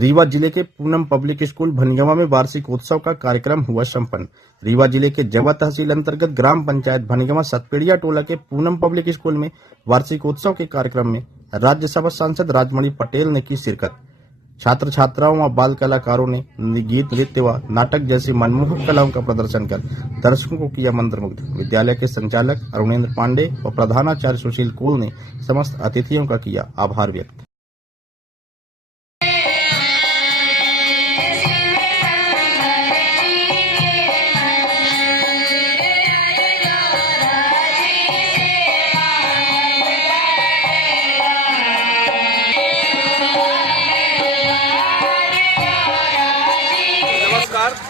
रीवा जिले के Poonam public school भनगवा में वार्षिकोत्सव का कार्यक्रम हुआ संपन्न। रीवा जिले के जवा तहसील अंतर्गत ग्राम पंचायत भनगवा सतपेड़िया टोला के पूनम पब्लिक स्कूल में वार्षिकोत्सव के कार्यक्रम में राज्यसभा सांसद राजमणि पटेल ने की शिरकत। छात्र छात्राओं व बाल कलाकारों ने गीत, नृत्य व नाटक जैसी मनमोहक कलाओं का प्रदर्शन कर दर्शकों को किया मंत्रमुग्ध। विद्यालय के संचालक अरुणेंद्र पांडे व प्रधानाचार्य सुशील कोल ने समस्त अतिथियों का किया आभार व्यक्त।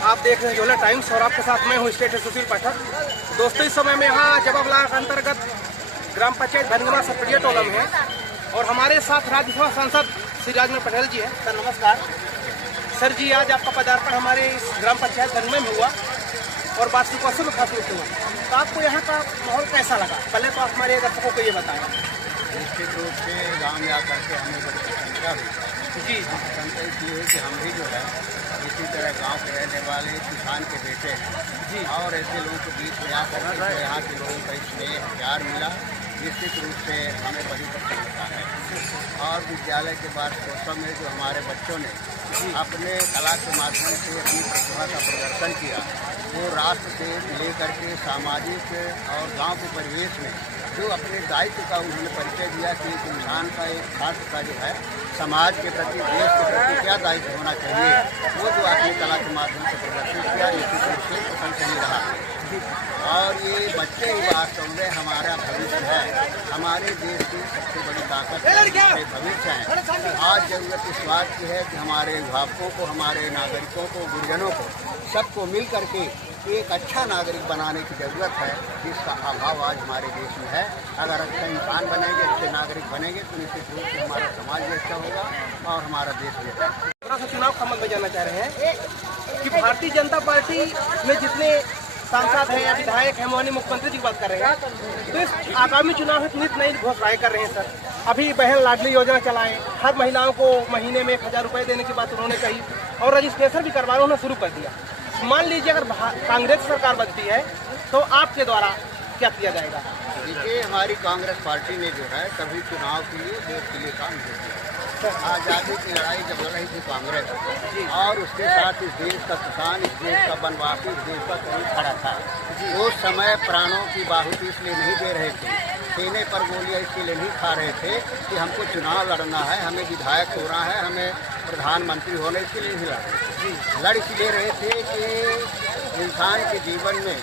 आप देख रहे हैं जोला टाइम्स और आपके साथ मैं हूं स्टेट सुशील पाठक। दोस्तों, इस समय में यहाँ जवा ब्लॉक अंतर्गत ग्राम पंचायत भनगवा सतपेड़िया टोला में है और हमारे साथ राज्यसभा सांसद श्री राजमणि पटेल जी हैं। सर नमस्कार। सर जी, आज आपका पदार्पण हमारे इस ग्राम पंचायत भनगवा में हुआ और वार्षिकोत्सव में खास रूप से हुआ, तो आपको यहाँ का माहौल कैसा लगा? पहले तो आप हमारे दर्शकों को ये बताएं। निश्चित रूप से गाँव में आकर के हमें बड़ी प्रसन्नता हुई जी। प्रसन्नता इसलिए हुई कि हम भी जो है इसी तरह गांव के रहने वाले किसान के बेटे जी और ऐसे लोगों के बीच में आकर यहाँ के लोगों का स्नेह प्यार मिला। निश्चित रूप से हमें बड़ी प्रसन्नता है। और विद्यालय के वार्षिकोत्सव में जो हमारे बच्चों ने अपने कला के माध्यम से अपनी प्रतिभा का प्रदर्शन किया, वो राष्ट्र से लेकर के सामाजिक और गांव के परिवेश में जो अपने दायित्व का उन्होंने परिचय दिया कि एक इंसान का, एक छात्र का जो है समाज के प्रति, देश के प्रति क्या दायित्व होना चाहिए, वो जो अपनी कला के माध्यम से प्रदर्शित किया, निश्चित रूप से प्रशंसनीय रहा। और ये बच्चे ही वास्तव में हमारा भविष्य है, हमारे देश की सबसे बड़ी ताकत है, भविष्य है। आज जरूरत इस बात की है कि हमारे अभिभावकों को, हमारे नागरिकों को, गुरुजनों को, सबको मिल करके एक अच्छा नागरिक बनाने की ज़रूरत है, जिसका अभाव आज हमारे देश में है। अगर अच्छा इंसान बनेंगे, अच्छे नागरिक बनेंगे तो निश्चित रूप से हमारा समाज भी अच्छा होगा और हमारा देश भी अच्छा। थोड़ा सा चुनाव का मत जानना चाह रहे हैं कि भारतीय जनता पार्टी में जितने सांसद हैं या विधायक हैं, माननीय मुख्यमंत्री जी की बात कर रहे हैं, तो इस आगामी चुनाव में नित नई घोषणाएं कर रहे हैं। सर, अभी बहन लाडली योजना चलाएं, हर महिलाओं को महीने में 1000 रुपये देने की बात उन्होंने कही और रजिस्ट्रेशन भी करवाना उन्होंने शुरू कर दिया। मान लीजिए अगर कांग्रेस सरकार बनती है तो आपके द्वारा क्या किया जाएगा? देखिए, हमारी कांग्रेस पार्टी ने जो है कभी चुनाव के लिए, देश के लिए काम नहीं किया। आज़ादी की लड़ाई जब लड़ रही थी कांग्रेस और उसके साथ इस देश का किसान, इस देश का वनवासी, इस देश का कहीं खड़ा था। उस समय प्राणों की बाहुति इसलिए नहीं दे रहे थे, सीने पर गोलियां इसके लिए नहीं खा रहे थे कि हमको चुनाव लड़ना है, हमें विधायक होना है, हमें प्रधानमंत्री होने के लिए नहीं लड़ इसलिए रहे थे कि इंसान के जीवन में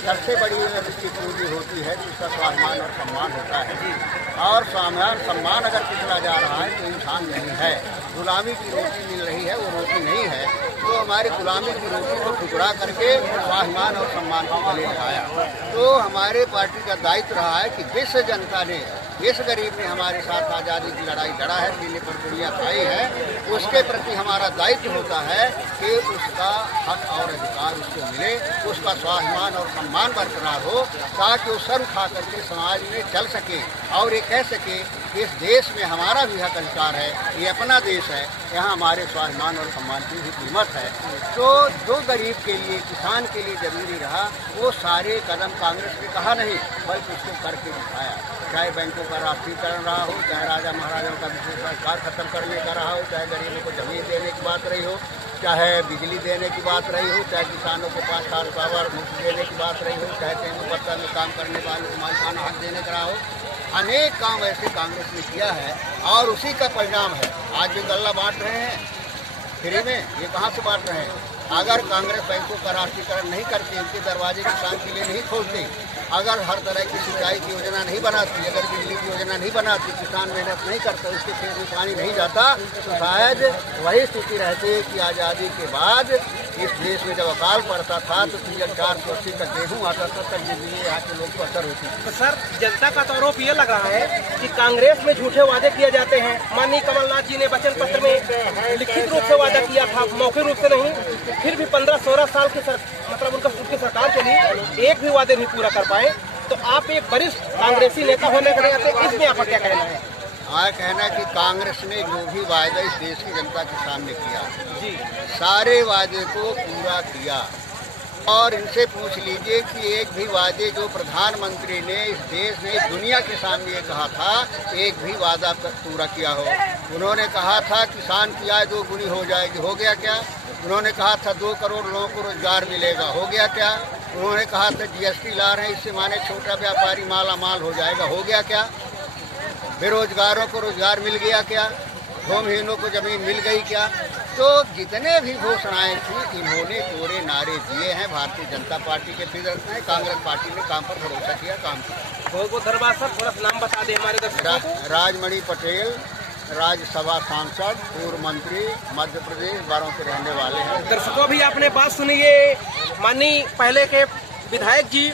सबसे बड़ी जिसकी पूंजी होती है जिसका स्वाभिमान और सम्मान होता है। और स्वाभिमान सम्मान अगर पिछड़ा जा रहा है तो इंसान नहीं है। गुलामी की रोटी मिल रही है, वो रोटी नहीं है, तो हमारी गुलामी की रोटी को टुकड़ा करके स्वाभिमान और सम्मान को गले लगाया। तो हमारे पार्टी का दायित्व रहा है कि जिस जनता ने, जिस गरीब ने हमारे साथ आज़ादी की लड़ाई लड़ा है, सीने पर गोलियां खाई है, उसके प्रति हमारा दायित्व होता है कि उसका हक और अधिकार उसको मिले, उसका स्वाभिमान और सम्मान बरकरार हो, ताकि वो सर उठा करके समाज में चल सके और ये कह सके कि इस देश में हमारा भी हक अधिकार है, ये अपना देश है, यहाँ हमारे स्वाभिमान और सम्मान की भी कीमत है। तो जो गरीब के लिए, किसान के लिए जरूरी रहा, वो सारे कदम कांग्रेस ने कहा नहीं बल्कि उसको करके दिखाया। चाहे बैंकों का राष्ट्रीयकरण रहा हो, चाहे राजा महाराजाओं का विशेषाधिकार खत्म करने का रहा हो, चाहे गरीबों को जमीन देने की बात रही हो, चाहे बिजली देने की बात रही हो, चाहे किसानों को 5 साल पावर मुफ्त देने की बात रही हो, चाहे तेंदुपत्ता में काम करने वालों को मालिकाना हक देने का रहा हो, अनेक काम ऐसे कांग्रेस ने किया है और उसी का परिणाम है आज जो गल्ला बांट रहे हैं फ्री में, ये कहाँ से बांट रहे हैं? अगर कांग्रेस बैंकों का राष्ट्रीयकरण नहीं करती, उनके दरवाजे किसान के लिए नहीं खोलती, अगर हर तरह की सिंचाई की योजना नहीं बनाती, अगर बिजली की योजना नहीं बनाती, किसान मेहनत नहीं करता, उसके खेत में पानी नहीं जाता, तो शायद वही स्थिति रहती कि आज़ादी के बाद इस देश में जब अकाल पड़ता था तो 480 तक गेहूँ आता था, तक जिंदगी यहाँ के लोग को असर होती थी। तो सर, जनता का तो आरोप ये लग रहा है कि कांग्रेस में झूठे वादे किए जाते हैं। माननीय कमलनाथ जी ने वचन पत्र में लिखित रूप से वादा किया था, मौखिक रूप से नहीं, फिर भी 15-16 साल की मतलब उनकी सरकार चली, एक भी वादे नहीं पूरा कर पाए। तो आप एक वरिष्ठ कांग्रेसी नेता होने के नाते इसमें आपका क्या कहना है? हमारा कहना है कि कांग्रेस ने जो भी वायदा इस देश की जनता के सामने किया जी, सारे वादे को पूरा किया। और इनसे पूछ लीजिए कि एक भी वादे जो प्रधानमंत्री ने इस देश ने इस दुनिया के सामने ये कहा था, एक भी वादा पूरा किया हो। उन्होंने कहा था किसान की आय 2 गुनी हो जाएगी, हो गया क्या? उन्होंने कहा था 2 करोड़ लोगों को रोजगार मिलेगा, हो गया क्या? उन्होंने कहा था GST ला रहे हैं, इससे माने छोटा व्यापारी माला माल हो जाएगा, हो गया क्या? बेरोजगारों को रोजगार मिल गया क्या? भूमिहीनों को जमीन मिल गई क्या? तो जितने भी घोषणाएं थी इन्होंने पूरे नारे दिए हैं। भारतीय जनता पार्टी के फिदरत में कांग्रेस पार्टी ने काम पर भरोसा किया, काम किया। बहुत बहुत धन्यवाद सर। थोड़ा सा नाम बता दें हमारे दर्शकों को। राजमणि पटेल, राज्यसभा सांसद, पूर्व मंत्री, मध्य प्रदेश, बारों के रहने वाले हैं। दर्शकों भी आपने बात सुनी, ये माननीय पहले के विधायक जी,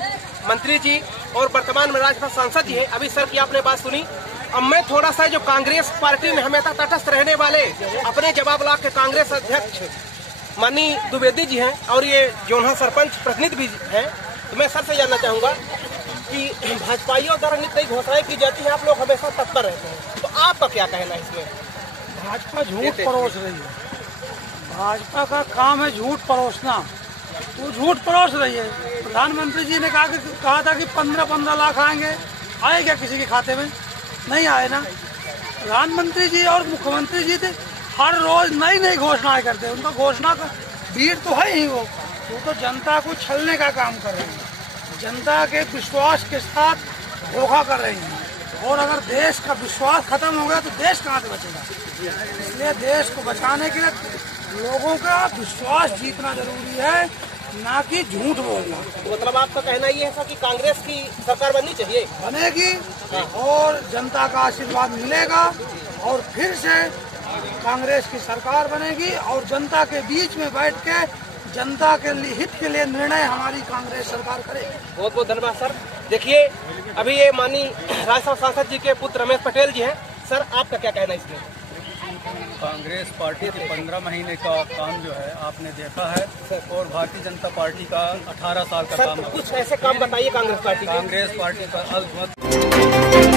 मंत्री जी और वर्तमान में राज्यसभा सांसद जी है। अभी सर की आपने बात सुनी। अब मैं थोड़ा सा जो कांग्रेस पार्टी में हमेशा तटस्थ रहने वाले अपने जवाब ब्लॉक के कांग्रेस अध्यक्ष माननीय द्विवेदी जी हैं और ये जोन्हा सरपंच प्रतिनिधि भी हैं, तो मैं सर से जानना चाहूँगा कि भाजपाइयों द्वारा नित नई घोषणाएं की जाती है, आप लोग हमेशा तत्पर रहते हैं, तो आपका क्या कहना है इसमें? भाजपा झूठ परोस रही है। भाजपा का काम है झूठ परोसना, तो झूठ परोस रही है। प्रधानमंत्री जी ने कहा था कि 15 लाख आएंगे, आए क्या किसी के खाते में? नहीं आए ना। प्रधानमंत्री जी और मुख्यमंत्री जी थे हर रोज नई नई घोषणाएं करते हैं। उनका घोषणा का भीड़ तो है ही, वो तो जनता को छलने का काम कर रहे हैं, जनता के विश्वास के साथ धोखा कर रहे हैं। और अगर देश का विश्वास खत्म हो गया तो देश कहाँ से बचेगा? इसलिए देश को बचाने के लिए लोगों का विश्वास जीतना जरूरी है, ना कि झूठ बोलना। मतलब आपका कहना ये है कि कांग्रेस की सरकार बननी चाहिए, बनेगी और जनता का आशीर्वाद मिलेगा और फिर से कांग्रेस की सरकार बनेगी और जनता के बीच में बैठ के जनता के हित के लिए निर्णय हमारी कांग्रेस सरकार करेगी। बहुत बहुत धन्यवाद सर। देखिए अभी ये माननीय राज्यसभा सांसद जी के पुत्र रमेश पटेल जी हैं। सर आपका क्या कहना है इसमें? कांग्रेस पार्टी के 15 महीने का काम जो है आपने देखा है और भारतीय जनता पार्टी का 18 साल का काम। कुछ ऐसे काम बताइए कांग्रेस पार्टी के। कांग्रेस पार्टी का अद्भुत